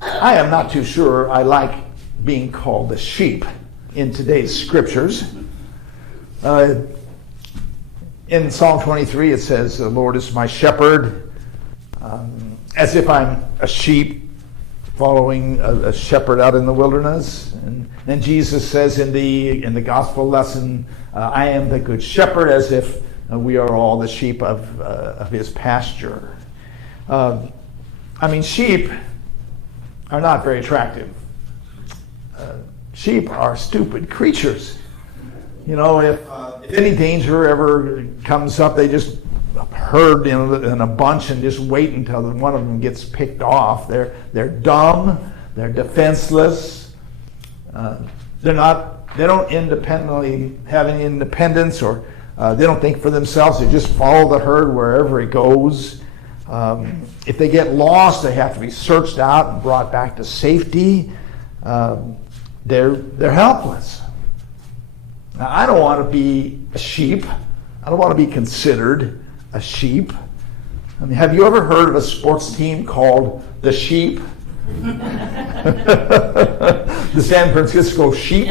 I am not too sure I like being called a sheep in today's scriptures. In Psalm 23 it says, the Lord is my shepherd, as if I'm a sheep following a shepherd out in the wilderness. And then Jesus says in the gospel lesson, I am the good shepherd, as if we are all the sheep of his pasture. Sheep are not very attractive. Sheep are stupid creatures. If any danger ever comes up, they just herd in a bunch and just wait until one of them gets picked off. They're dumb. They're defenseless. They don't independently have any independence, or they don't think for themselves. They just follow the herd wherever it goes. If they get lost, they have to be searched out and brought back to safety. They're helpless. Now, I don't want to be a sheep. I don't want to be considered a sheep. Have you ever heard of a sports team called the Sheep? The San Francisco Sheep?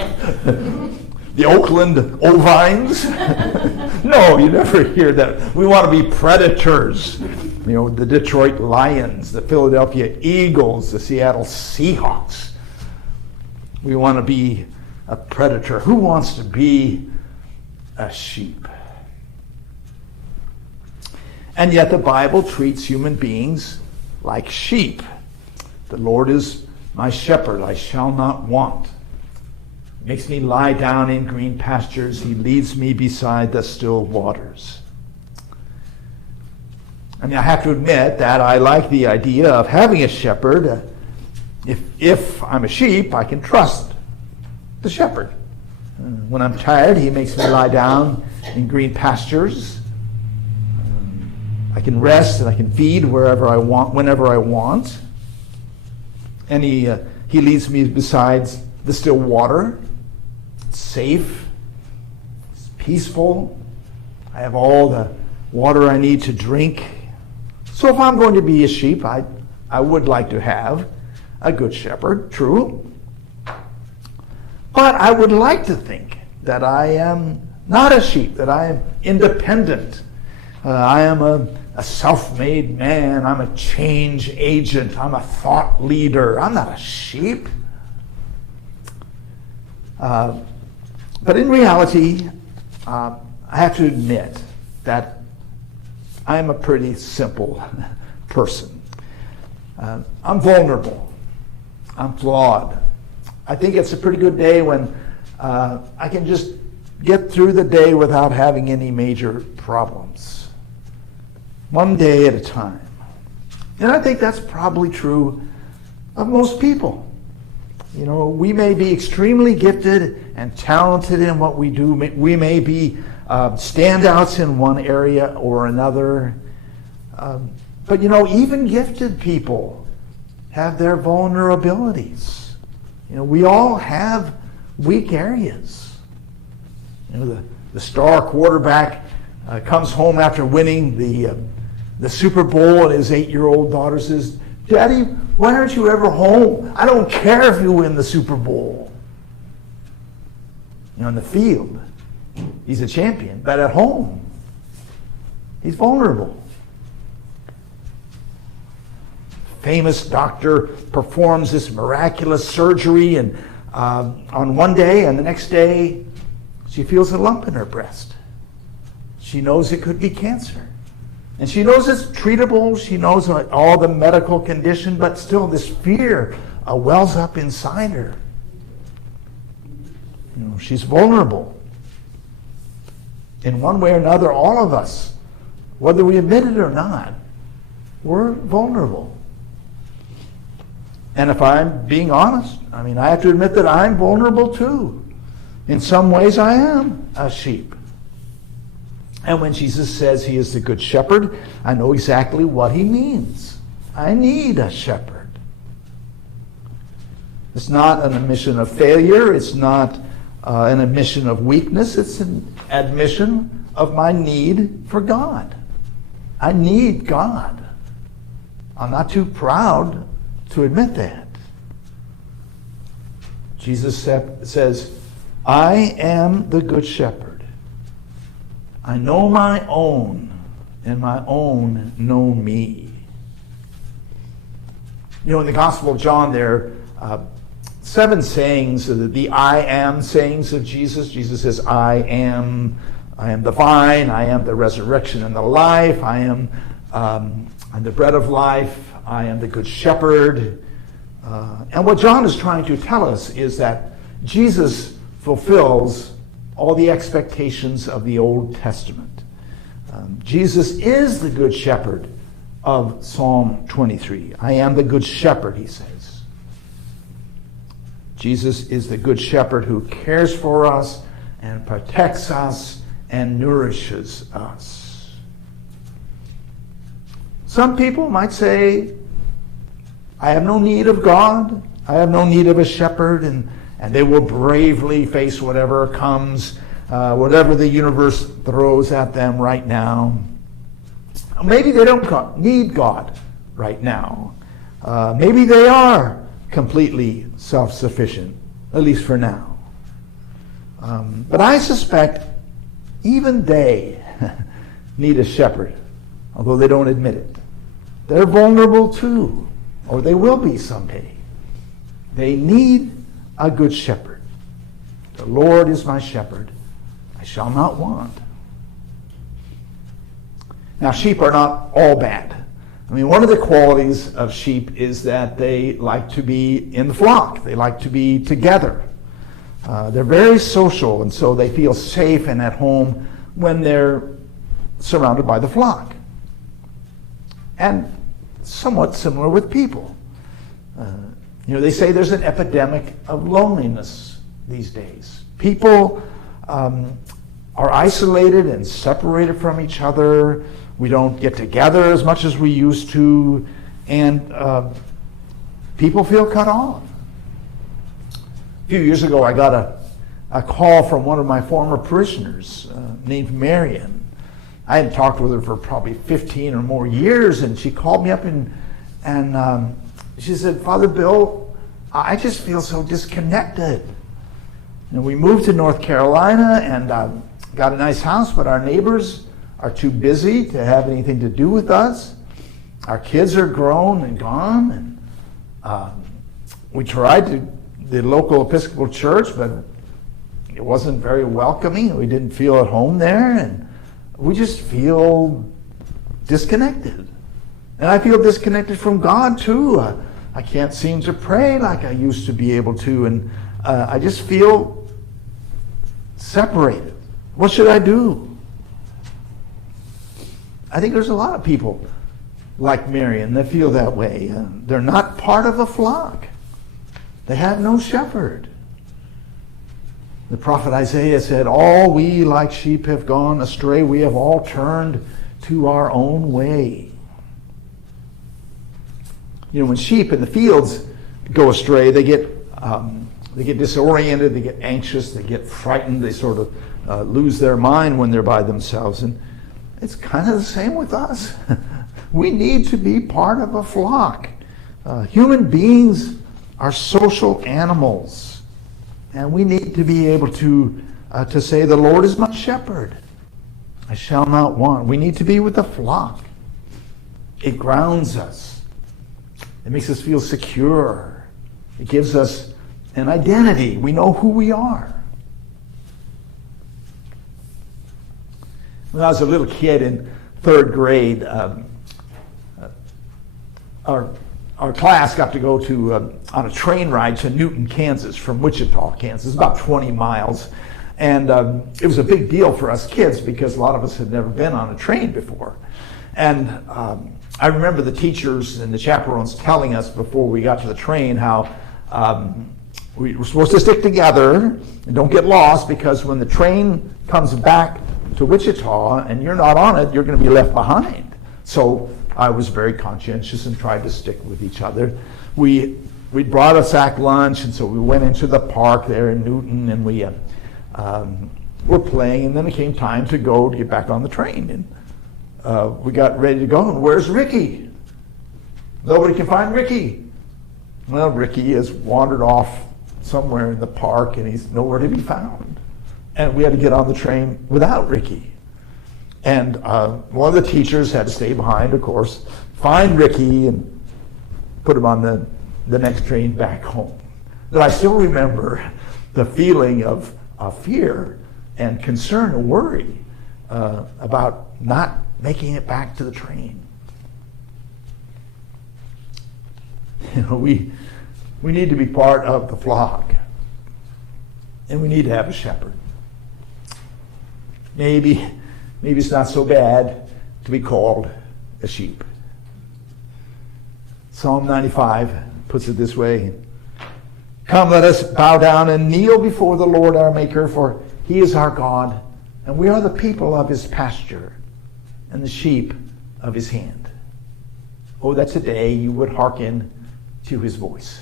The Oakland Ovines? No, you never hear that. We want to be predators. The Detroit Lions, the Philadelphia Eagles, the Seattle Seahawks. We want to be a predator. Who wants to be a sheep? And yet the Bible treats human beings like sheep. The Lord is my shepherd, I shall not want. He makes me lie down in green pastures. He leads me beside the still waters. I have to admit that I like the idea of having a shepherd. If I'm a sheep, I can trust the shepherd. When I'm tired, he makes me lie down in green pastures. I can rest and I can feed wherever I want, whenever I want. And he leads me beside the still water. It's safe. It's peaceful. I have all the water I need to drink. So if I'm going to be a sheep, I would like to have a good shepherd, true. But I would like to think that I am not a sheep, that I am independent. I am a self-made man. I'm a change agent. I'm a thought leader. I'm not a sheep. But in reality, I have to admit that I'm a pretty simple person. I'm vulnerable. I'm flawed. I think it's a pretty good day when I can just get through the day without having any major problems. One day at a time. And I think that's probably true of most people. We may be extremely gifted and talented in what we do. We may be standouts in one area or another. But even gifted people have their vulnerabilities. We all have weak areas. The star quarterback comes home after winning the Super Bowl, and his 8-year-old daughter says, "Daddy, why aren't you ever home? I don't care if you win the Super Bowl." In the field, he's a champion, but at home, he's vulnerable. Famous doctor performs this miraculous surgery, and on one day, and the next day, she feels a lump in her breast. She knows it could be cancer. And she knows it's treatable. She knows all the medical condition, but still this fear wells up inside her. She's vulnerable. In one way or another, all of us, whether we admit it or not, we're vulnerable. And if I'm being honest, I have to admit that I'm vulnerable too. In some ways, I am a sheep. And when Jesus says he is the good shepherd, I know exactly what he means. I need a shepherd. It's not an admission of failure. It's not an admission of weakness. It's an admission of my need for God. I need God. I'm not too proud to admit that. Jesus says, I am the good shepherd. I know my own, and my own know me. You know, in the Gospel of John, there are 7 sayings, the I am sayings of Jesus. Jesus says, I am the vine, I am the resurrection and the life, I'm the bread of life, I am the good shepherd. And what John is trying to tell us is that Jesus fulfills all the expectations of the Old Testament. Jesus is the good shepherd of Psalm 23. I am the good shepherd, he says. Jesus is the good shepherd who cares for us and protects us and nourishes us. Some people might say, I have no need of God. I have no need of a shepherd, and they will bravely face whatever comes, whatever the universe throws at them right now. Maybe they don't need God right now. Maybe they are completely self-sufficient, at least for now. But I suspect even they need a shepherd, although they don't admit it. They're vulnerable too, or they will be someday. They need a good shepherd. The Lord is my shepherd. I shall not want. Now, sheep are not all bad. I mean, one of the qualities of sheep is that they like to be in the flock. They like to be together. They're very social, and so they feel safe and at home when they're surrounded by the flock. And somewhat similar with people. They say there's an epidemic of loneliness these days. People are isolated and separated from each other. We don't get together as much as we used to, and people feel cut off. A few years ago, I got a call from one of my former parishioners named Marion. I hadn't talked with her for probably 15 or more years, and she called me up and she said, Father Bill, I just feel so disconnected. And we moved to North Carolina and got a nice house, but our neighbors are too busy to have anything to do with us. Our kids are grown and gone, and we tried the local Episcopal church, but it wasn't very welcoming. We didn't feel at home there, and we just feel disconnected. And I feel disconnected from God too. I can't seem to pray like I used to be able to, and I just feel separated. What should I do? I think there's a lot of people like Marion that feel that way. They're not part of a flock. They have no shepherd. The prophet Isaiah said, all we like sheep have gone astray. We have all turned to our own way. When sheep in the fields go astray, they get disoriented, they get anxious, they get frightened, they sort of lose their mind when they're by themselves. And it's kind of the same with us. We need to be part of a flock. Human beings are social animals, and we need to be able to say, the Lord is my shepherd. I shall not want. We need to be with the flock. It grounds us. It makes us feel secure. It gives us an identity. We know who we are. When I was a little kid in 3rd grade, our class got to go on a train ride to Newton, Kansas, from Wichita, Kansas, about 20 miles. And it was a big deal for us kids because a lot of us had never been on a train before. And I remember the teachers and the chaperones telling us before we got to the train how we were supposed to stick together and don't get lost, because when the train comes back to Wichita and you're not on it, you're going to be left behind. So I was very conscientious and tried to stick with each other. We brought a sack lunch, and so we went into the park there in Newton, and we were playing, and then it came time to go to get back on the train. And we got ready to go, and where's Ricky? Nobody can find Ricky. Well, Ricky has wandered off somewhere in the park, and he's nowhere to be found. And we had to get on the train without Ricky. And one of the teachers had to stay behind, of course, find Ricky and put him on the next train back home. But I still remember the feeling of fear and concern and worry about not making it back to the train. You know, we need to be part of the flock, and we need to have a shepherd. Maybe it's not so bad to be called a sheep. Psalm 95 puts it this way: "Come, let us bow down and kneel before the Lord our Maker, for he is our God, and we are the people of his pasture and the sheep of his hand. Oh, that today you would hearken to his voice."